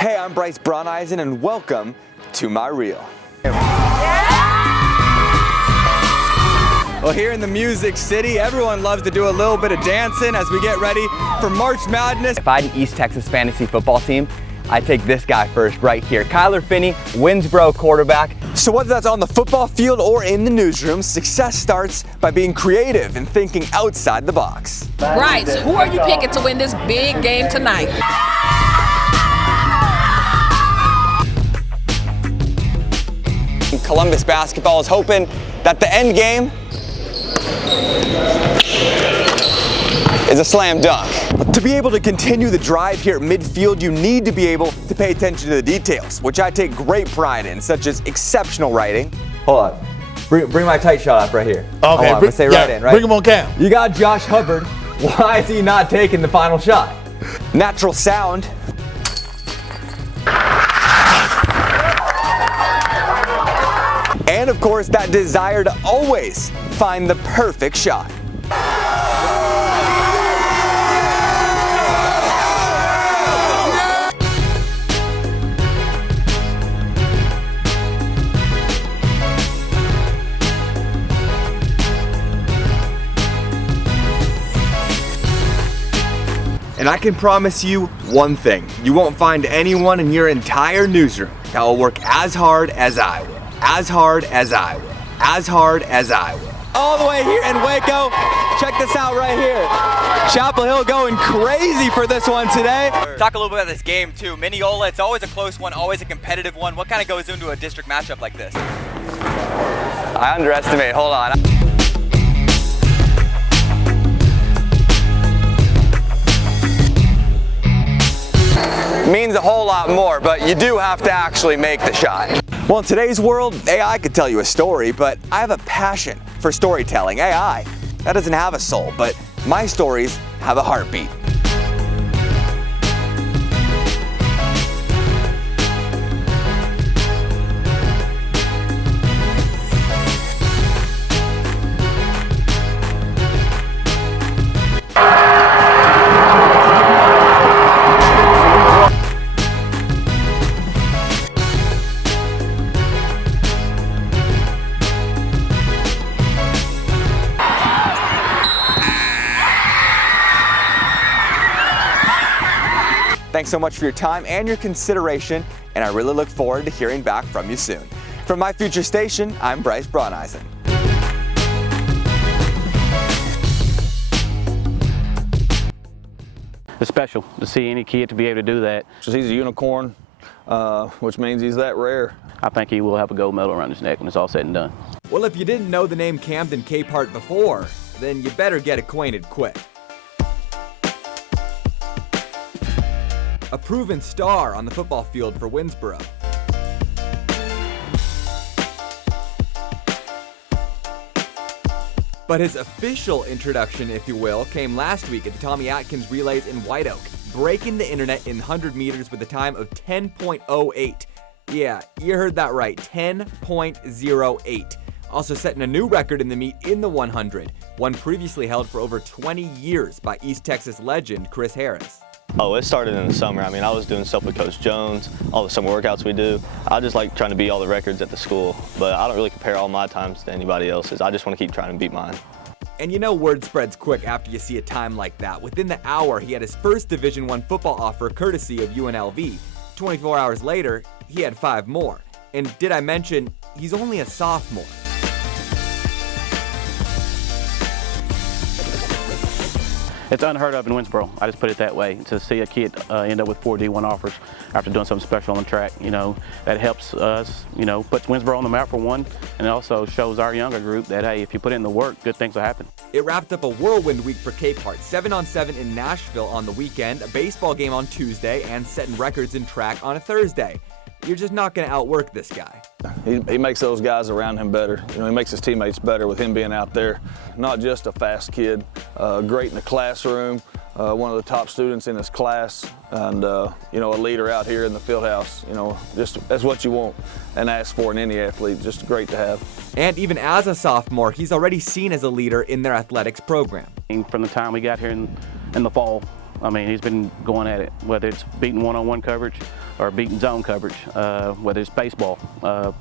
Hey, I'm Bryce Brauneisen and welcome to my reel. Well, here in the Music City, everyone loves to do a little bit of dancing as we get ready for March Madness. If I had an East Texas fantasy football team, I'd take this guy first right here. Kyler Finney, Winsboro quarterback. So whether that's on the football field or in the newsroom, success starts by being creative and thinking outside the box. Bryce, who are you picking to win this big game tonight? Columbus basketball is hoping that the end game is a slam dunk. To be able to continue the drive here at midfield, you need to be able to pay attention to the details, which I take great pride in, such as exceptional writing. Hold on. Bring my tight shot up right here. Okay, I'm gonna say right in, right? Bring him on cam. You got Josh Hubbard. Why is he not taking the final shot? Natural sound. And of course, that desire to always find the perfect shot. And I can promise you one thing, you won't find anyone in your entire newsroom that will work as hard as I will. As hard as I will. As hard as I will. All the way here in Waco. Check this out right here. Chapel Hill going crazy for this one today. Talk a little bit about this game too. Mineola, it's always a close one, always a competitive one. What kind of goes into a district matchup like this? I underestimate, hold on. Means a whole lot more, but you do have to actually make the shot. Well, in today's world, AI could tell you a story, but I have a passion for storytelling. AI, that doesn't have a soul, but my stories have a heartbeat. Thanks so much for your time and your consideration, and I really look forward to hearing back from you soon. From my future station, I'm Bryce Brauneisen. It's special to see any kid to be able to do that. He's a unicorn, which means he's that rare. I think he will have a gold medal around his neck when it's all said and done. Well, if you didn't know the name Camden Capehart before, then you better get acquainted quick. A proven star on the football field for Winsboro. But his official introduction, if you will, came last week at the Tommy Atkins Relays in White Oak, breaking the internet in 100 meters with a time of 10.08. Yeah, you heard that right, 10.08. Also setting a new record in the meet in the 100, one previously held for over 20 years by East Texas legend Chris Harris. Oh, it started in the summer. I mean, I was doing stuff with Coach Jones, all the summer workouts we do. I just like trying to beat all the records at the school, but I don't really compare all my times to anybody else's. I just want to keep trying to beat mine. And you know word spreads quick after you see a time like that. Within the hour, he had his first Division I football offer courtesy of UNLV. 24 hours later, he had 5 more. And did I mention, he's only a sophomore. It's unheard of in Winsboro. I just put it that way. To see a kid end up with 4 D1 offers after doing something special on the track, that helps us, puts Winsboro on the map for one, and it also shows our younger group that, hey, if you put in the work, good things will happen. It wrapped up a whirlwind week for Capehart. 7-on-7 in Nashville on the weekend, a baseball game on Tuesday, and setting records in track on a Thursday. You're just not going to outwork this guy. He makes those guys around him better. He makes his teammates better with him being out there. Not just a fast kid, great in the classroom, one of the top students in his class, and a leader out here in the field house. Just that's what you want and ask for in any athlete. Just great to have. And even as a sophomore, he's already seen as a leader in their athletics program. From the time we got here in the fall, I mean, he's been going at it, whether it's beating one-on-one coverage or beating zone coverage, whether it's baseball,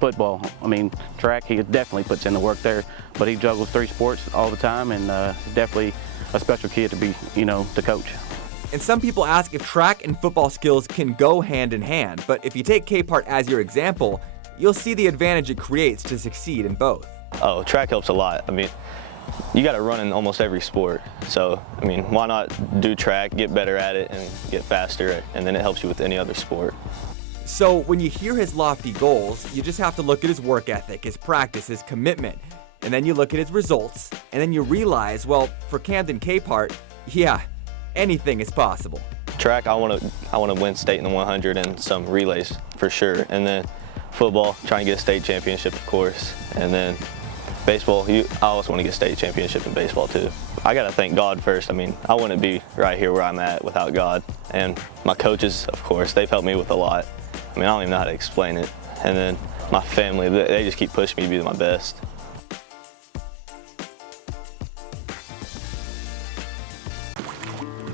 football. I mean, track, he definitely puts in the work there, but he juggles 3 sports all the time, and definitely a special kid to be, to coach. And some people ask if track and football skills can go hand in hand, but if you take Capehart as your example, you'll see the advantage it creates to succeed in both. Oh, track helps a lot. I mean, you got to run in almost every sport. So, I mean, why not do track, get better at it, and get faster, and then it helps you with any other sport. So when you hear his lofty goals, you just have to look at his work ethic, his practice, his commitment, and then you look at his results, and then you realize, well, for Camden Capehart, yeah, anything is possible. Track, I want to win state in the 100 and some relays for sure, and then football, trying to get a state championship, of course, and then baseball, I also want to get a state championship in baseball too. I got to thank God first. I mean, I wouldn't be right here where I'm at without God, and my coaches, of course, they've helped me with a lot. I mean, I don't even know how to explain it, and then my family, they just keep pushing me to be my best.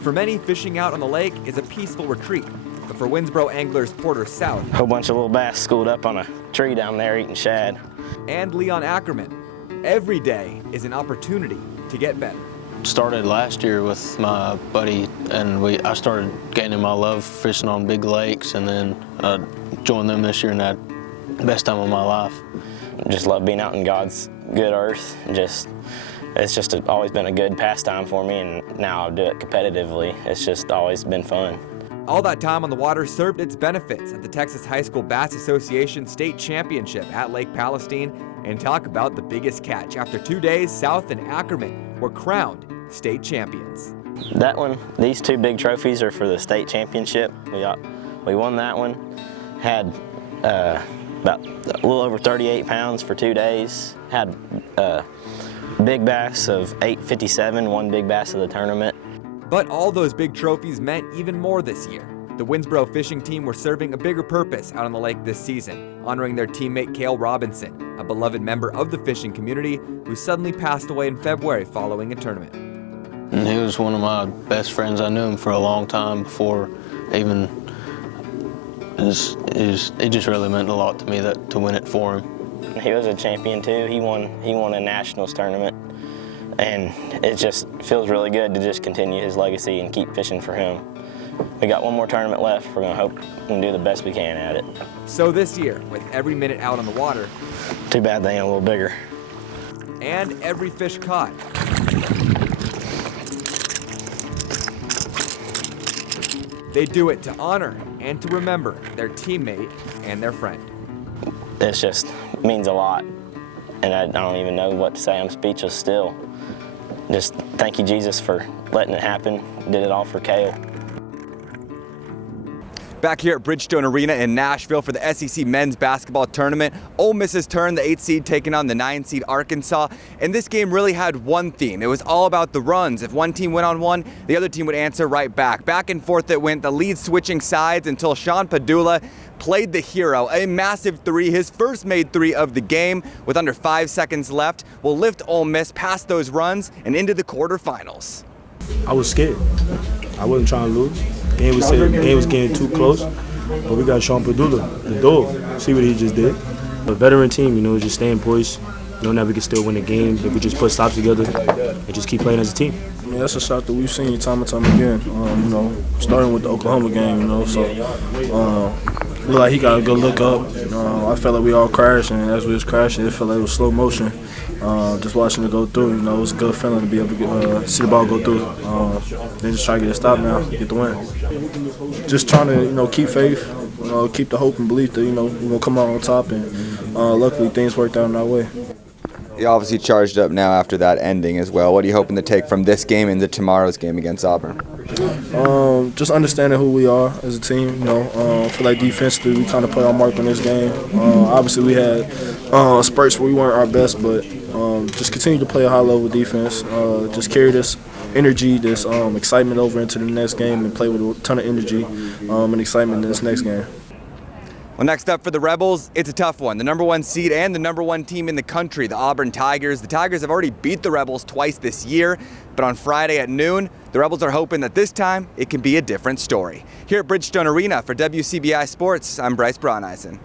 For many, fishing out on the lake is a peaceful retreat, but for Winsboro anglers Porter South, a whole bunch of little bass schooled up on a tree down there eating shad, and Leon Ackerman, every day is an opportunity to get better. Started last year with my buddy, and I started gaining my love fishing on big lakes, and then joined them this year and had the best time of my life. Just love being out in God's good earth. It's just always been a good pastime for me, and now I do it competitively. It's just always been fun. All that time on the water served its benefits at the Texas High School Bass Association State Championship at Lake Palestine. And talk about the biggest catch. After 2 days, South and Ackerman were crowned state champions. That one, these 2 big trophies are for the state championship. We won that one. Had about a little over 38 pounds for 2 days. Had big bass of 857, 1 big bass of the tournament. But all those big trophies meant even more this year. The Winsboro fishing team were serving a bigger purpose out on the lake this season, honoring their teammate Cale Robinson, a beloved member of the fishing community who suddenly passed away in February following a tournament. And he was one of my best friends. I knew him for a long time before even, it just really meant a lot to me to win it for him. He was a champion too. He won a nationals tournament, and it just feels really good to just continue his legacy and keep fishing for him. We got 1 more tournament left. We're going to hope we can do the best we can at it. So this year, with every minute out on the water, too bad they ain't a little bigger, and every fish caught, they do it to honor and to remember their teammate and their friend. It just means a lot, and I don't even know what to say. I'm speechless still. Just thank you, Jesus, for letting it happen. Did it all for Cale. Back here at Bridgestone Arena in Nashville for the SEC men's basketball tournament, Ole Miss's turn, the 8 seed taking on the 9 seed Arkansas. And this game really had one theme. It was all about the runs. If one team went on one, the other team would answer right back. Back and forth it went, the lead switching sides until Sean Padula played the hero. A massive 3, his first made 3 of the game with under 5 seconds left, will lift Ole Miss past those runs and into the quarterfinals. I was scared. I wasn't trying to lose. The game was getting too close, but we got Sean Padula, the dog. See what he just did. A veteran team, just staying poised. Now we can still win the game if we just put stops together and just keep playing as a team. That's a shot that we've seen time and time again. Starting with the Oklahoma game, so looked like he got a good look up. I felt like we all crashed, and as we was crashing, it felt like it was slow motion. Just watching it go through, it was a good feeling to be able to see the ball go through. Then just try to get a stop now, get the win. Just trying to, keep faith, keep the hope and belief that, we're going to come out on top, and luckily things worked out in our way. You're obviously charged up now after that ending as well. What are you hoping to take from this game into tomorrow's game against Auburn? Just understanding who we are as a team. I feel like defensively we kind of put our mark on this game. Obviously we had spurts where we weren't our best, but just continue to play a high level defense. Just carry this energy, this excitement over into the next game and play with a ton of energy and excitement in this next game. Well, next up for the Rebels, it's a tough one. The number 1 seed and the number 1 team in the country, the Auburn Tigers. The Tigers have already beat the Rebels twice this year, but on Friday at noon, The Rebels are hoping that this time it can be a different story. Here at Bridgestone Arena for WCBI Sports, I'm Bryce Brauneisen.